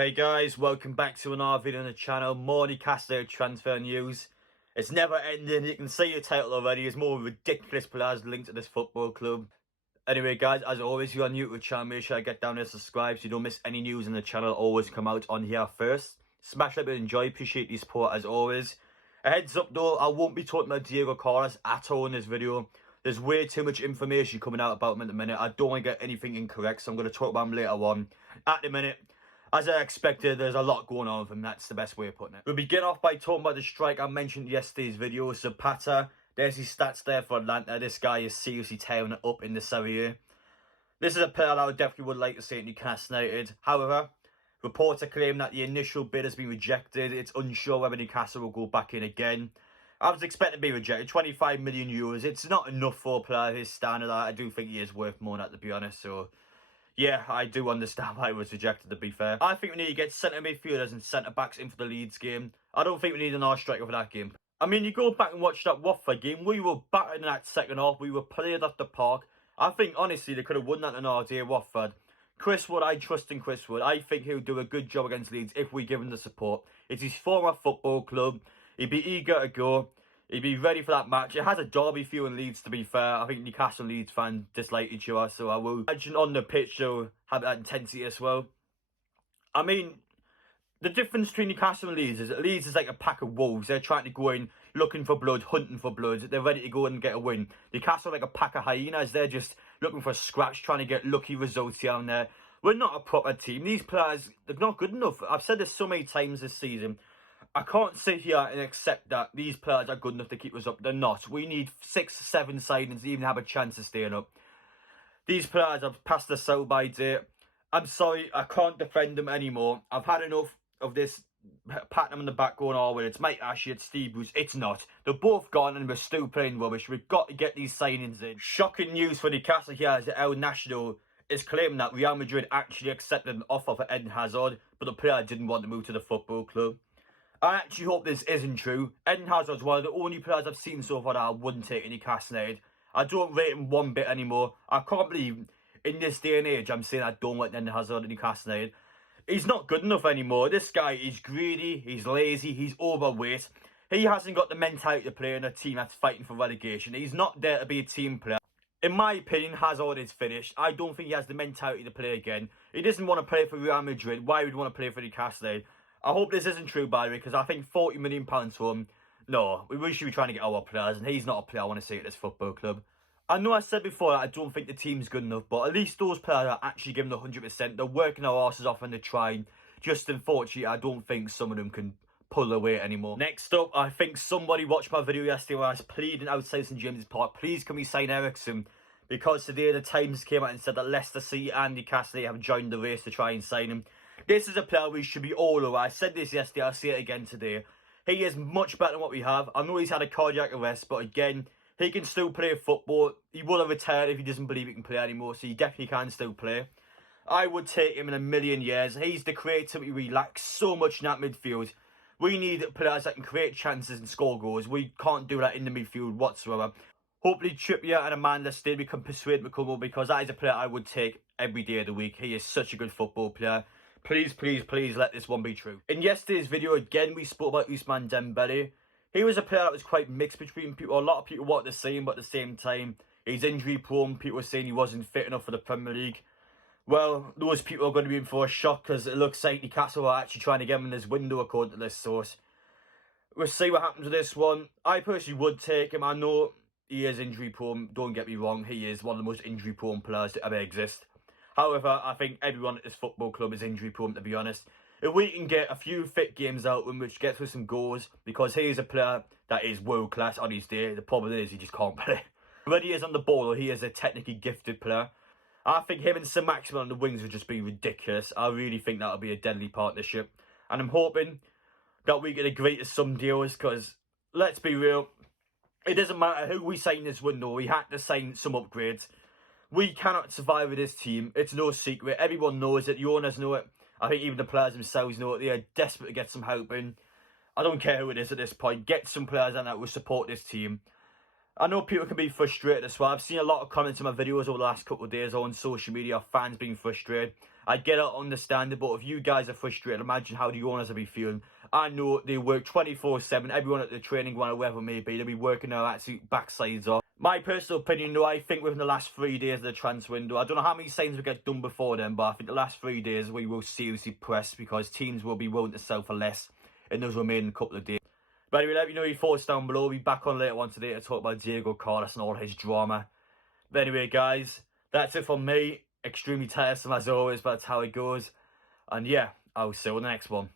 Hey guys, welcome back to another video on the channel. More Newcastle transfer news. It's never ending. You can see the title already. There's more ridiculous players linked to this football club. Anyway guys, as always, if you're new to the channel, make sure to get down there and subscribe so you don't miss any news on the channel. Always come out on here first. Smash that bit, enjoy, appreciate the support as always. A heads up though, I won't be talking about Diego Carlos at all in this video. There's way too much information coming out about him at the minute. I don't want to get anything incorrect, so I'm going to talk about him later on. At the minute, as I expected, there's a lot going on with him. That's the best way of putting it. We'll begin off by talking about the strike I mentioned in yesterday's video. Zapata, there's his stats there for Atlanta. This guy is seriously tearing it up in the Serie A. This is a player that I definitely would like to see at Newcastle United. However, reports are claiming that the initial bid has been rejected. It's unsure whether Newcastle will go back in again. I was expecting to be rejected. 25 million euros. It's not enough for a player of his standard. I do think he is worth more than that, to be honest. So yeah, I do understand why it was rejected, to be fair. I think we need to get centre midfielders and centre-backs in for the Leeds game. I don't think we need an R-striker for that game. I mean, you go back and watch that Watford game, we were battered in that second half. We were played at the park. I think, honestly, they could have won that in our day, Watford. Chris Wood, I trust in Chris Wood. I think he'll do a good job against Leeds if we give him the support. It's his former football club. He'd be eager to go. He'd be ready for that match. It has a derby feel in Leeds, to be fair. I think Newcastle and Leeds fans dislike each other, so I will imagine on the pitch they'll have that intensity as well. I mean, the difference between Newcastle and Leeds is that Leeds is like a pack of wolves. They're trying to go in, looking for blood, hunting for blood. They're ready to go in and get a win. Newcastle are like a pack of hyenas. They're just looking for a scratch, trying to get lucky results down there. We're not a proper team. These players, they're not good enough. I've said this so many times this season. I can't sit here and accept that these players are good enough to keep us up. They're not. We need 6, 7 signings to even have a chance of staying up. These players have passed the sell-by date. I'm sorry, I can't defend them anymore. I've had enough of this patting them in the back going, oh, well, it's Mike Ashley, it's Steve Bruce. It's not. They're both gone and we're still playing rubbish. We've got to get these signings in. Shocking news for Newcastle here is that El Nacional is claiming that Real Madrid actually accepted an offer for Eden Hazard, but the player didn't want to move to the football club. I actually hope this isn't true. Eden Hazard's one of the only players I've seen so far that I wouldn't take in Newcastle United. I don't rate him one bit anymore. I can't believe in this day and age I'm saying I don't want Eden Hazard in Newcastle United. He's not good enough anymore. This guy is greedy, he's lazy, he's overweight. He hasn't got the mentality to play in a team that's fighting for relegation. He's not there to be a team player. In my opinion, Hazard is finished. I don't think he has the mentality to play again. He doesn't want to play for Real Madrid. Why would he want to play for Newcastle United? I hope this isn't true, by the way, because I think £40 million for him. No, we should be trying to get our players, and he's not a player I want to see at this football club. I know I said before that I don't think the team's good enough, but at least those players are actually giving 100%. They're working their asses off and they're trying. Just unfortunately, I don't think some of them can pull their weight anymore. Next up, I think somebody watched my video yesterday where I was pleading outside St James's Park, please can we sign Eriksen? Because today the Times came out and said that Leicester City and Newcastle have joined the race to try and sign him. This is a player we should be all over. I said this yesterday, I'll say it again today. He is much better than what we have. I know he's had a cardiac arrest, but again, he can still play football. He will have retired if he doesn't believe he can play anymore, so he definitely can still play. I would take him in a million years. He's the creativity we lack so much in that midfield. We need players that can create chances and score goals. We can't do that in the midfield whatsoever. Hopefully Trippier and Amanda still can persuade McCullum, because that is a player I would take every day of the week. He is such a good football player. Please, please, please let this one be true. In yesterday's video, again, we spoke about Ousmane Dembele. He was a player that was quite mixed between people. A lot of people wanted to see him, but at the same time, he's injury prone. People were saying he wasn't fit enough for the Premier League. Well, those people are going to be in for a shock, because it looks like Newcastle are actually trying to get him in this window, according to this source. We'll see what happens with this one. I personally would take him. I know he is injury prone. Don't get me wrong. He is one of the most injury prone players to ever exist. However, I think everyone at this football club is injury prone, to be honest. If we can get a few fit games out of him, which gets us some goals, because he is a player that is world class on his day. The problem is he just can't play. When he is on the ball, he is a technically gifted player. I think him and Sir Maximin on the wings would just be ridiculous. I really think that would be a deadly partnership. And I'm hoping that we get the greatest sum deals, because let's be real, it doesn't matter who we sign this window, we had to sign some upgrades. We cannot survive with this team. It's no secret. Everyone knows it. The owners know it. I think even the players themselves know it. They are desperate to get some help in. I don't care who it is at this point. Get some players in that will support this team. I know people can be frustrated as well. I've seen a lot of comments in my videos over the last couple of days on social media, fans being frustrated. I get it, understand it, but if you guys are frustrated, imagine how the owners will be feeling. I know they work 24/7, everyone at the training ground, or wherever it may be, they'll be working their absolute backsides off. My personal opinion, though, I think within the last 3 days of the transfer window, I don't know how many signings will get done before then, but I think the last 3 days we will seriously press, because teams will be willing to sell for less in those remaining couple of days. But anyway, let me know your thoughts down below. We'll be back on later on today to talk about Diego Carlos and all his drama. But anyway, guys, that's it from me. Extremely tiresome as always, but that's how it goes. And yeah, I'll see you on the next one.